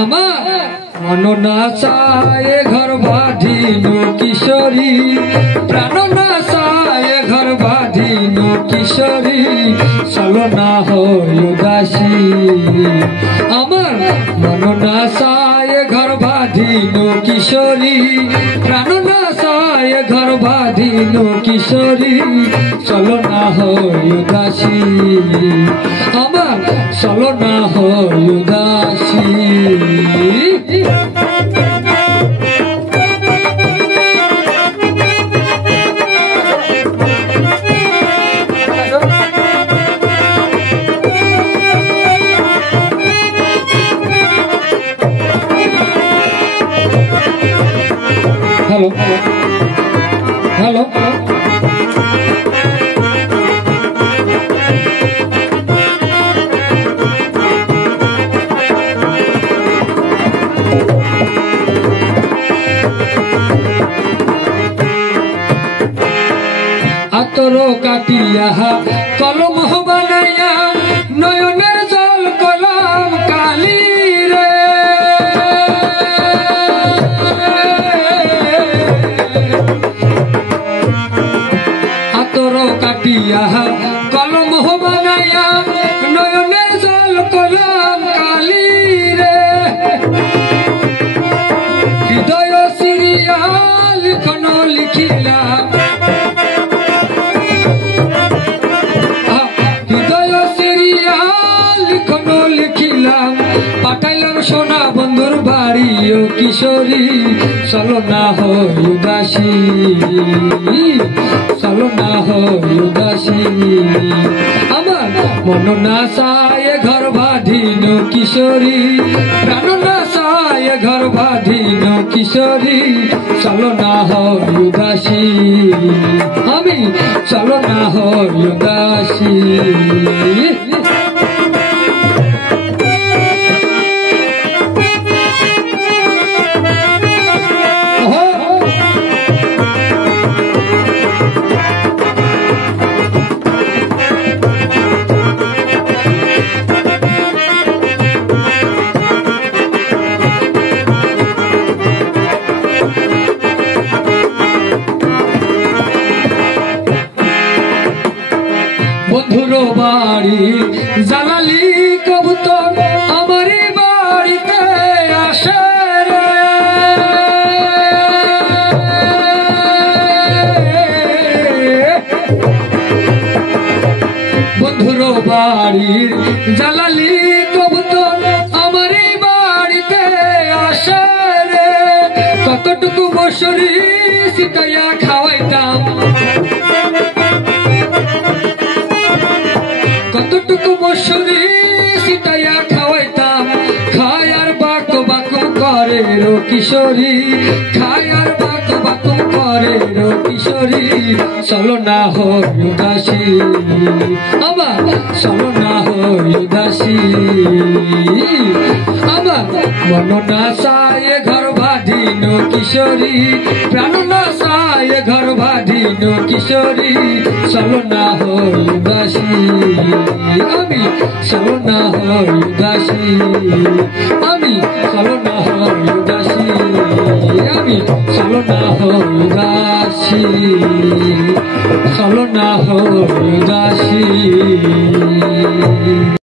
আমার মন না চায় ঘর বাঁধিনু কিশোরী, প্রাণ না চায় ঘর বাঁধিনু কিশোরী, চলো না হয় উদাসী। আমার মন না চায় ঘর বাঁধিনু কিশোরী, প্রাণ না চায় ঘর বাঁধিনু কিশোরী, চলো না হয় উদাসী। আমার চলো না হয় উদাসী। হ্যালো হ্যালো আতর কাটিয়া কলম বানাইয়া নয়নের জল কলম কালি রে, আতর কাটিয়া কলম বানাইয়া নয়নের জল কলম কালি রে, হৃদয় সিরিয়া লিখন লিখিলাম, লিখিলাম পাঠাইলাম সোনা বন্ধুর বাড়ি ও কিশোরী, চলো না হয় উদাসী, চলো না হয় উদাসী। আমার মন না চায় ঘর বাঁধিনু কিশোরী, প্রাণ না চায় ঘর বাঁধিনু কিশোরী, চলো না হয় উদাসী। আমি চলো না হয় উদাসী। বন্ধুর বাড়ি জালালি কবুতর আমারই বাড়িতে আসে রে, বন্ধুর বাড়ির জালালি কবুতর আমারই বাড়িতে আসে রে, কতটুকু মশুরি সিটাইয়া খাওয়াইতাম, কতটুকু মশুরি সিটাইয়া খাওয়াইতাম, খায় আর বাকু বাকু করে রো কিশোরী, খায় আর বাকু বাকু করে রো কিশোরী, চলো না হয় উদাসী। আমার চলো না হয় উদাসী। আমার মন না চায় ঘর বাঁধিনু কিশোরী, প্রাণ না চায় ঘর বাঁধিনু কিশোরী, চলো না হয় উদাসী। আমি চলো না হয় উদাসী, আমি চলো না হয় উদাসী, আমি চলো না হয় উদাসী, চলো না হয় উদাসী।